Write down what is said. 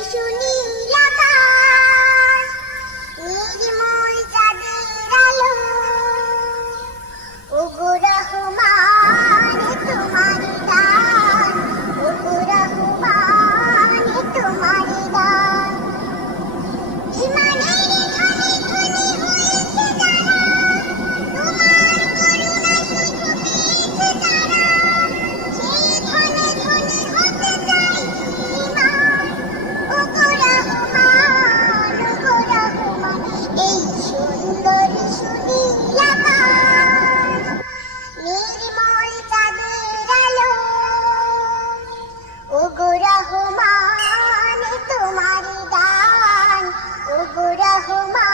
I Station. 红包